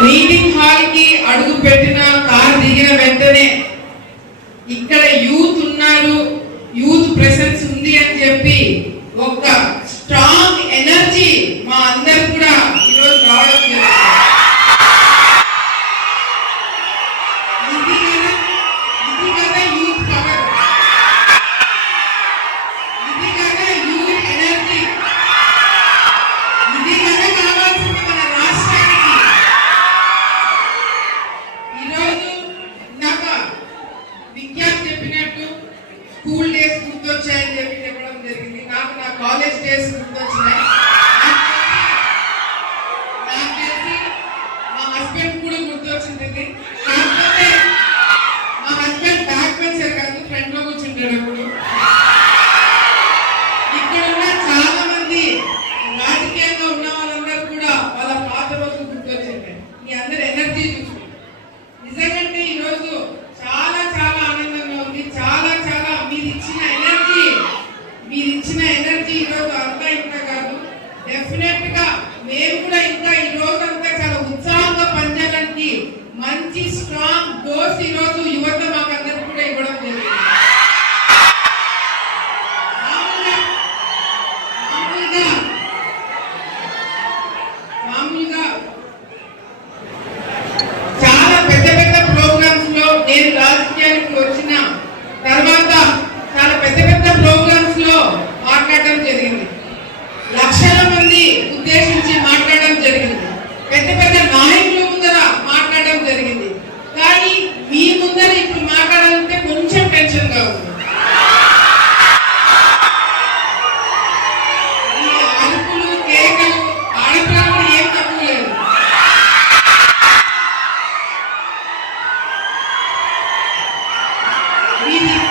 Meeting హాల్కి అడుగు పెట్టిన కారు దిగిన వెంటనే ఇక్కడ యూత్ ఉన్నారు యూత్ ప్రెసెన్స్ ఉంది అని చెప్పి ఒక స్ట్రాంగ్ ఎనర్జీ మా అందరి Thank you. We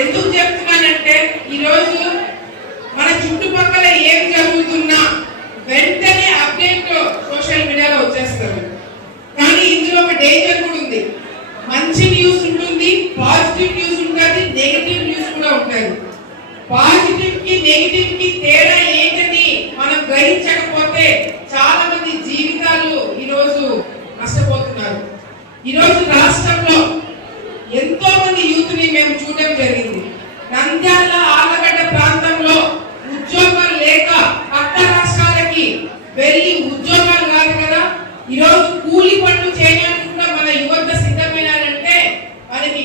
ఎందుకు చెప్తున్నానంటే ఈరోజు మన చుట్టుపక్కల ఏం జరుగుతున్నా వెంటనే అప్డేట్ సోషల్ మీడియాలో వచ్చేస్తారు కానీ ఇందులో ఒక డేంజర్ కూడా ఉంది. మంచి న్యూస్ ఉంటుంది పాజిటివ్ న్యూస్ ఉంటుంది నెగిటివ్ న్యూస్ కూడా ఉంటుంది పాజిటివ్కి నెగిటివ్కి తేడా ఏంటని మనం గ్రహించకపోతే చాలా మంది జీవితాలు ఈరోజు నష్టపోతున్నారు. ఈరోజు రాష్ట్రంలో ఎంతో మంది యూత్ని మేము చూడడం జరిగింది. నంద్యాల ఆలగడ్డ ప్రాంతంలో ఉద్యోగం లేక పక్క రాష్ట్రాలకి వెళ్ళి ఉద్యోగాలు రాదు కదా? ఈరోజు కూలి పనులు చేయడానికి మన యువత సిద్ధమైనారంటే మనకి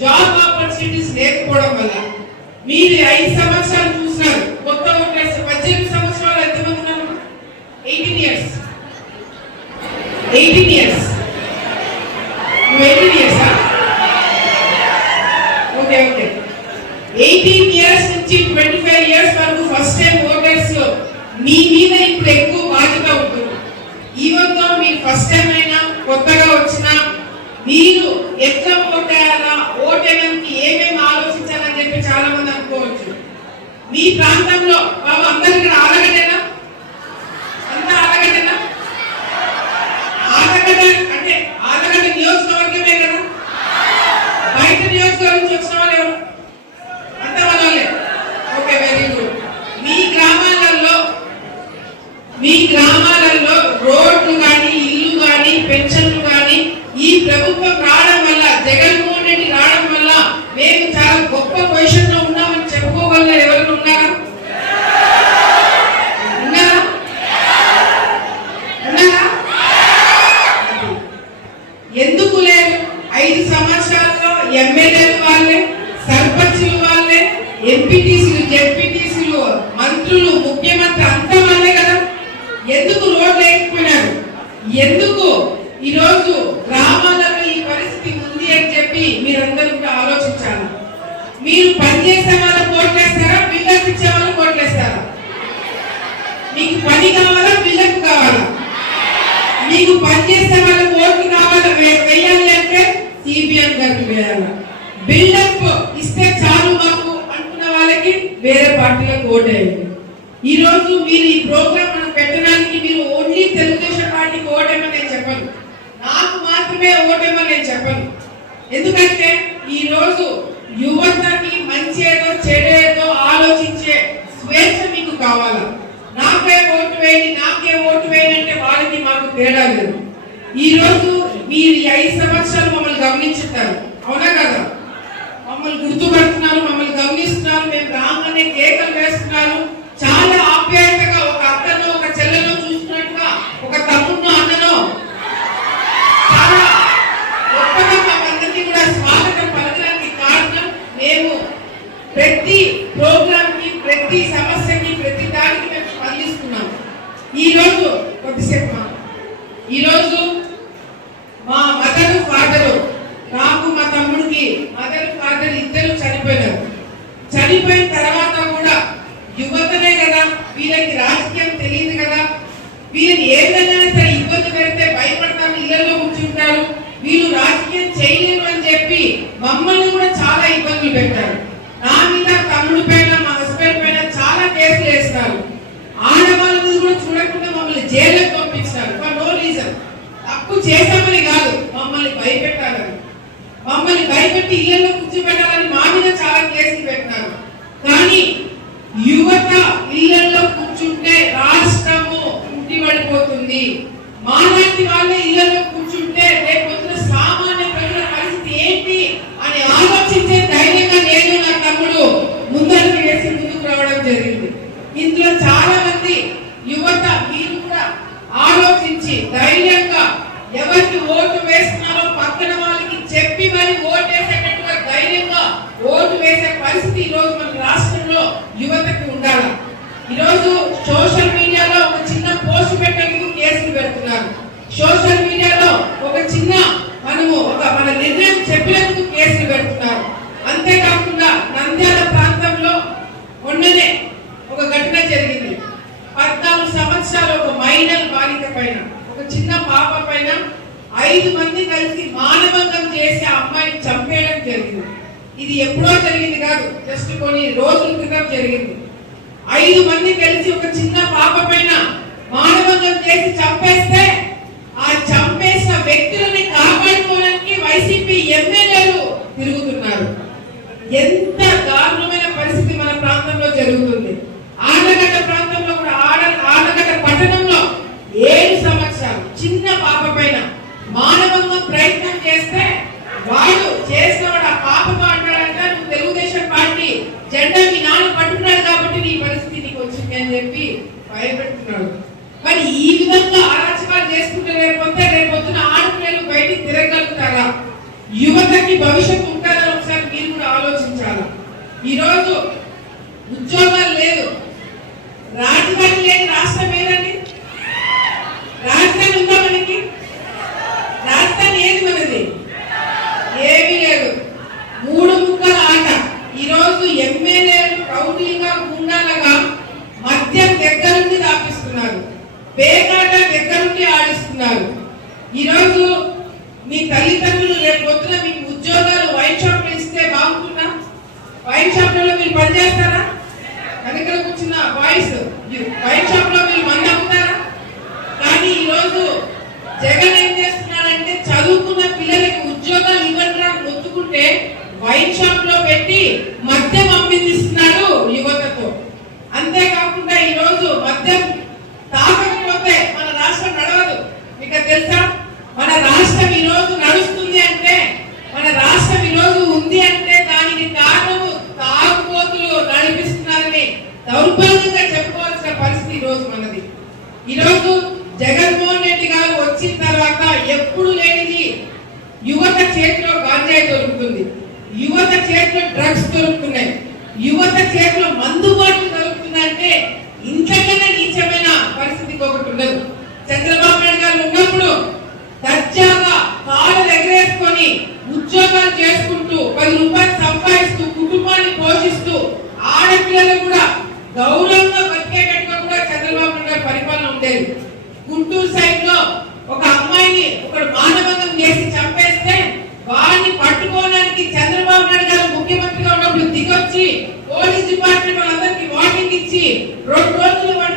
జాబ్ ఆపర్చునిటీస్ లేకపోవడం వల్ల. మీరు ఐదు సంవత్సరాలు చూసినారు. వాళ్ళే ఎంపీటీసీలు జెడ్పీటీసీలు మంత్రులు ముఖ్యమంత్రి అంతా వాళ్ళే కదా ఎందుకు రోడ్లు వేయకపోయినారు ఎందుకు ఈరోజు గ్రామాలలో ఈ పరిస్థితి ఉంది అని చెప్పి మీరందరూ కూడా ఆలోచించాలి మీరు పనిచేసే వాళ్ళకి ఓట్లేస్తారా బిల్డప్ ఇచ్చే వాళ్ళకి ఓట్లేస్తారా మీకు పని కావాలా బిల్డప్ కావాలా మీకు పనిచేసే వాళ్ళకి ఓట్లు కావాలి వే- వేయాలి అంటే సిపిఎం గారికి వేయాలి బిల్డప్ ఇస్తే చాలు మాకు అనుకున్న వాళ్ళకి వేరే పార్టీలకు ఓటేయండి ఈ రోజు మీరు ఈ ప్రోగ్రామ్ మనం పెట్టడానికి మీరు ఓన్లీ తెలుగుదేశం పార్టీకి ఓటేమని నేను చెప్పను నాకు మాత్రమే ఓటేమని నేను చెప్పను ఎందుకంటే ఈ రోజు యువతకి మంచి ఏదో చెడేదో ఆలోచించే స్వేచ్ఛ మీకు కావాలా? నాకే ఓటు వేయండి నాకే ఓటు వేయండి అంటే వాళ్ళకి మాకు తేడా లేదు. ఈ రోజు మీరు ఐదు సంవత్సరాలు మమ్మల్ని గమనించుతారు. అవునా కదా? మమ్మల్ని గుర్తుపడుతున్నారు మమ్మల్ని గమనిస్తున్నారు మేము రాగానే కేకలు వేస్తున్నారు. చాలా ఆప్యాయతగా ఒక అత్తను ఒక చెల్లెను చూసినట్టుగా ఒక తమ్ముడు అన్న చాలా గొప్పగా మాకందరికీ కూడా స్వాగతం పలకడానికి కారణం మేము ప్రతి ప్రోగ్రామ్కి ప్రతి సమస్యకి ప్రతి దానికి మేము స్పందిస్తున్నాం. ఈ రోజు కొద్దిసేపు మా- మా మదర్ ఫాదరు నాకు మా తమ్ముడికి మదర్ ఫాదర్ ఇద్దరు చనిపోయినారు. చనిపోయిన తర్వాత కూడా యువతనే కదా వీళ్ళకి రాజకీయం తెలియదు కదా. వీళ్ళని ఏదైనా సరే ఇబ్బంది పెడితే భయపడతాను ఇళ్ళలో కూర్చుంటారు. వీళ్ళు రాజకీయం చేయలేరు అని చెప్పి మమ్మల్ని కూడా చాలా ఇబ్బందులు పెట్టారు. నా మీద తమ్ముడు పైన మా హస్బెండ్ పైన చాలా కేసులు వేస్తారు. ఆడవాళ్ళ కూడా చూడకుండా మమ్మల్ని జైలుకి పంపించారు. ఫర్ నో రీజన్ తప్పు చేశామని కాదు. మమ్మల్ని భయపెట్టాలని. మమ్మల్ని భయపెట్టి ఇళ్ళలో కూర్చోబెట్టాలని మా మీద చాలా కేసులు పెట్టినారు. కానీ యువత ఇళ్ళలో కూర్చుంటే రాష్ట్రము కుంటిపడిపోతుంది పడిపోతుంది మానవ ఇళ్ళలో కూర్చుంటే రేపొద్దున సామాన్య ప్రజల పరిస్థితి ఏంటి అని ఆలోచించే ధైర్యంగా నేను నా తమ్ముడు ముందడుగు వేసి ముందుకు రావడం జరిగింది ఇందులో చాలా మంది యువత మీరు కూడా ఆలోచించి ధైర్యంగా ఎవరికి ఓటు వేస్తున్నారో పక్కన వాళ్ళకి చెప్పి మరి ఓటు వేసేటట్టుగా ధైర్యంగా ఓటు వేసే పరిస్థితి ఈ రోజు మన రాష్ట్రంలో యువతకు ఉండాలి ఈ రోజు సోషల్ మీడియాలో ఒక చిన్న పోస్ట్ పెట్టేందుకు కేసులు పెడుతున్నారు సోషల్ మీడియాలో ఒక చిన్న మనము ఒక మన నిర్ణయం చెప్పినందుకు కేసులు పెడుతున్నారు అంతేకాకుండా నంద్యాల ప్రాంతంలో మొన్ననే ఒక ఘటన జరిగింది. పద్నాలుగు సంవత్సరాలు ఒక మైనర్ బాలిక పైన ఒక చిన్న పాప పైన ఐదు మంది కలిసి మానవంగం చేసి అమ్మాయిని చంపేయడం జరిగింది. ఇది ఎప్పుడో జరిగింది కాదు జస్ట్ కొన్ని రోజుల క్రితం జరిగింది. ఐదు మంది కలిసి ఒక చిన్న పాప పైన మానవంగం చేసి చంపేస్తే ఆ చంపేసిన వ్యక్తులని కాపాడుకోవడానికి వైసీపీ ఎమ్మెల్యే ఎంత దారుణమైన పరిస్థితి మన ప్రాంతంలో జరుగుతుంది. ఆడగడ్డ ప్రాంతంలో కూడా ఆడ ఆడగడ్డ పట్టణంలో ఏడు సంవత్సరాలు చిన్న పాప పైన మానవంగా ప్రయత్నం చేస్తే వాడు చేసినవాడు ఆ పాపతో అంటాడంటే నువ్వు తెలుగుదేశం పార్టీ జెండా మీ నాన్న పట్టుకున్నాడు కాబట్టి నీ పరిస్థితి నీకు వచ్చింది అని చెప్పి భయపెడుతున్నాడు. మరి ఈ విధంగా అరాచకాలు చేసుకుంటే రేపు రేపొద్దున ఆడపిల్లలు బయటికి తిరగలుగుతారా యువతకి భవిష్యత్తు ఈరోజు ఉద్యోగాలు లేదు. రాజధాని లేని రాష్ట్రం ఏదండి? రాజధాని ఉందా మనకి? రాజధాని ఏది మనది? ఏమీ లేదు. మూడు ముక్కల ఆట. ఈరోజు ఎమ్మెల్యేలు కౌటీగా గుండాలగా మద్యం దగ్గరుండి దాపిస్తున్నారు. పేకాట దగ్గరుండి ఆడిస్తున్నారు. ఈరోజు మీ తల్లిదండ్రులు లేకపోతున్నా మీకు ఉద్యోగం వైన్ షాప్లలో మీరు పనిచేస్తారా వెనకల కూర్చున్న బాయ్స్ వైన్ షాప్లో మీరు మంది అవుతారా కానీ ఈరోజు జగన్ ఏం చేస్తున్నాడంటే చదువుకున్న పిల్లలకి ఉద్యోగాలు ఇవ్వరా ఒత్తుకుంటే వైన్ షాప్లో పెట్టి మద్యం అమ్మిదిస్తున్నాడు యువతతో అంతేకాకుండా ఈరోజు మద్యం తాగకపోతే మన రాష్ట్రం నడవదు. ఇక తెలుసా? మన రాష్ట్రం ఈ రోజు నడుస్తుంది అంటే మన రాష్ట్రం ఈ రోజు ఉంది అంటే దానికి కారణం తాగుబోతులు నడిపిస్తున్నారని దౌర్భాగ్యంగా చెప్పుకోవాల్సిన పరిస్థితి రోజు మనది. ఈరోజు జగన్మోహన్ రెడ్డి గారు వచ్చిన తర్వాత ఎప్పుడు లేనిది యువత చేతిలో గాంజాయి దొరుకుతుంది. యువత చేతిలో డ్రగ్స్ దొరుకుతున్నాయి. యువత చేతిలో మందుబాటు బాటిల్ దొరుకుతుందంటే ఇంతకన్నా నీచమైన పరిస్థితికి ఒకటి ఉండదు. చంద్రబాబు నాయుడు గారు ఉన్నప్పుడు దర్జాగా కాళ్ళు ఎగరేసుకొని ఉద్యోగాలు చేసుకుంటూ పది రూపాయలు డిపార్ట్మెంట్ వాళ్ళందరికీ వాకింగ్ ఇచ్చి రెండు రోజులు వాళ్ళు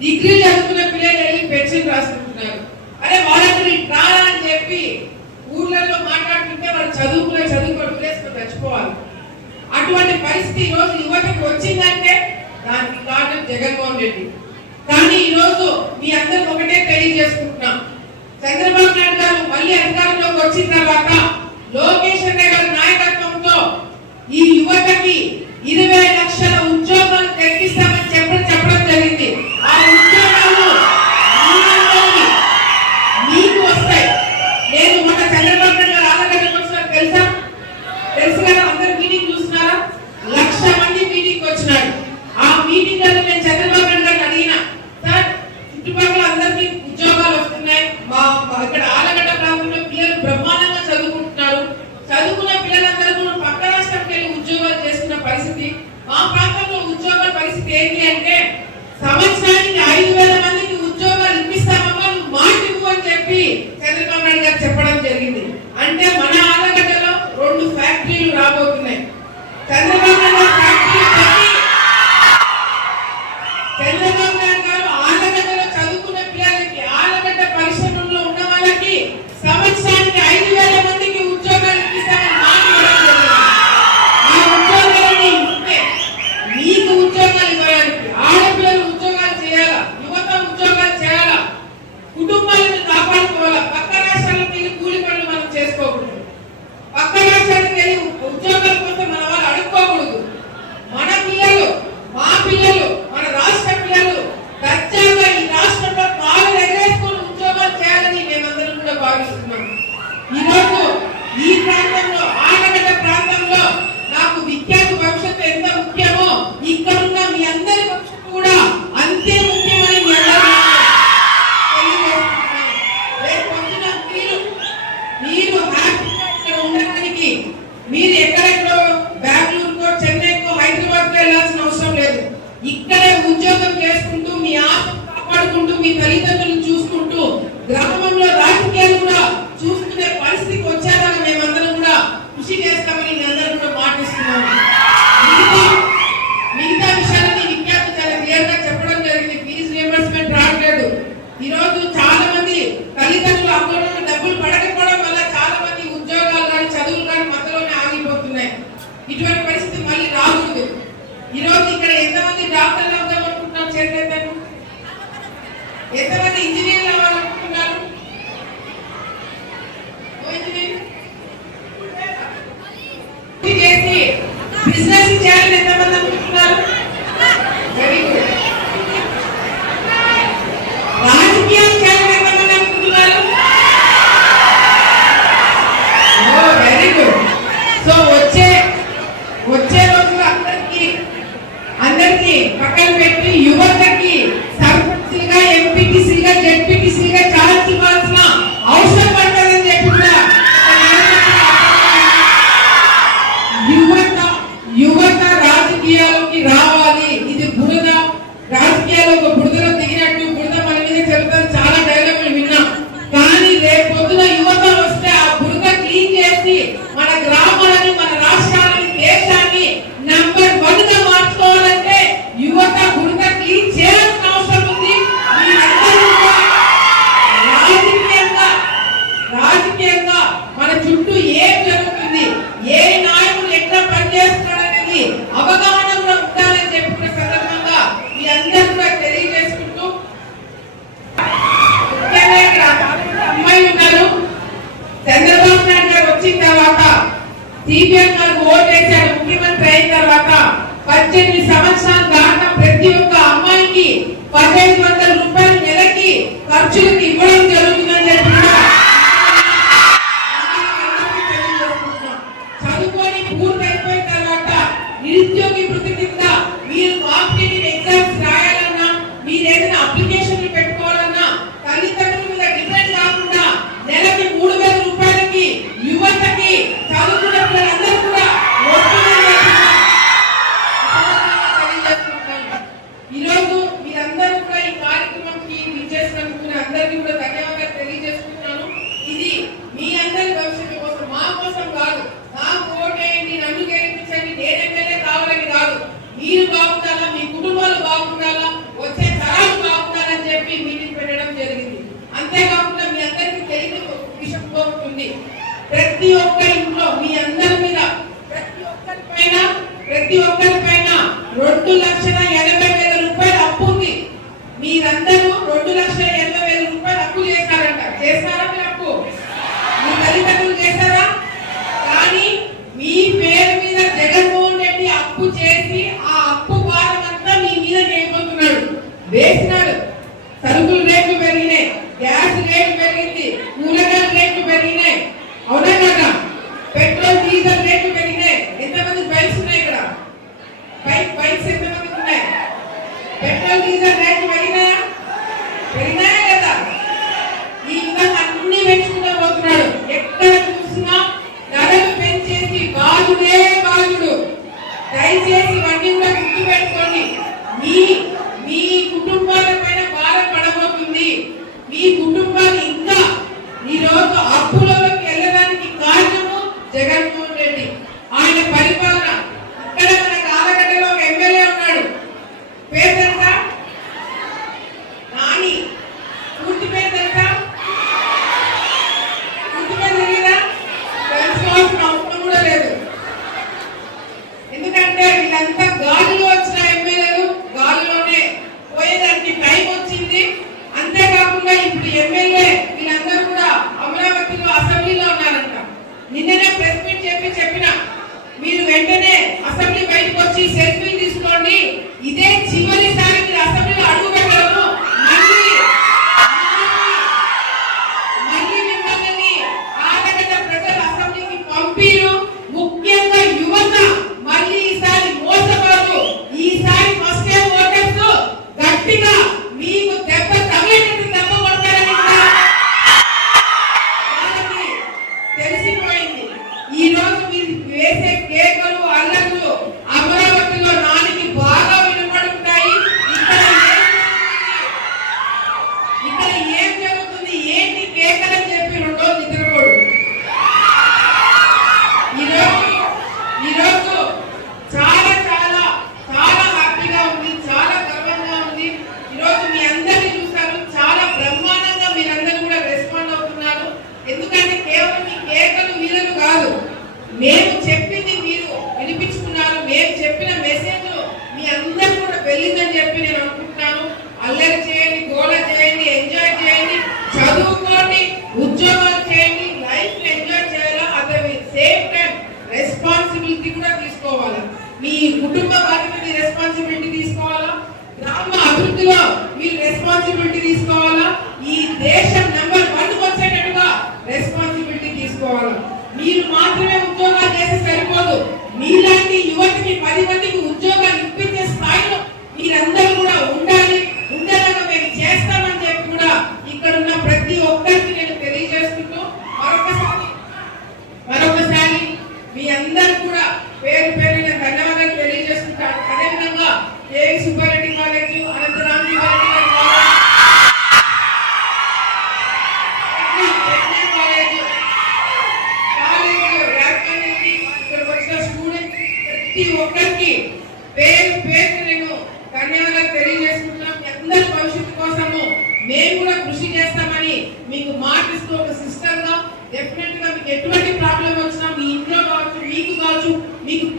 డిగ్రీ చదువుకున్న పిల్లలు వెళ్ళి పెన్షన్ రాసుకుంటున్నారు. అరే వాళ్ళకి రారా చెప్పి ఊర్లలో మాట్లాడుతుంటే వాళ్ళు చదువుకునే చదువుకొని వదిలేసుకొని తెచ్చుకోవాలి అటువంటి పరిస్థితి ఈరోజు యువతకు వచ్చిందంటే దానికి కారణం జగన్మోహన్ రెడ్డి. కానీ ఈరోజు మీ అందరూ ఒకటే తెలియజేసుకుంటున్నాం. చంద్రబాబు నాయుడు గారు మళ్ళీ అధికారంలోకి వచ్చిన తర్వాత లోకేష్ అనే గారి నాయకత్వంతో ఈ యువతకి ఇరవై లక్షల if i need to CPM నాకు ముఖ్యమంత్రి అయిన తర్వాత పద్దెనిమిది సంవత్సరాలు దాటిన ప్రతి ఒక్క అమ్మాయికి పదహైదు వందల రూపాయలు నెలకి ఖర్చులకు ఇవ్వడం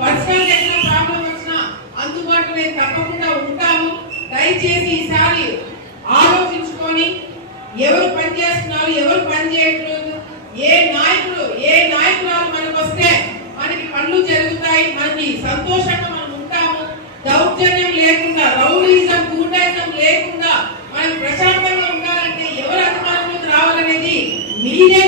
వర్షాలు ఎన్నో ప్రాబ్లం వచ్చినా అందుబాటులో తప్పకుండా ఉంటాము. దయచేసి ఈసారి ఆలోచించుకొని ఎవరు పని చేస్తున్నారు ఎవరు పని చేయట్లేదు ఏ నాయకులు ఏ నాయకురాలు మనకు వస్తే మనకి పనులు జరుగుతాయి మనకి సంతోషంగా మనం ఉంటాము. దౌర్జన్యం లేకుండా రౌడీజం గూండాయిజం లేకుండా మనం ప్రశాంతంగా ఉండాలంటే ఎవరు అభిమానంలోకి రావాలనేది మీరే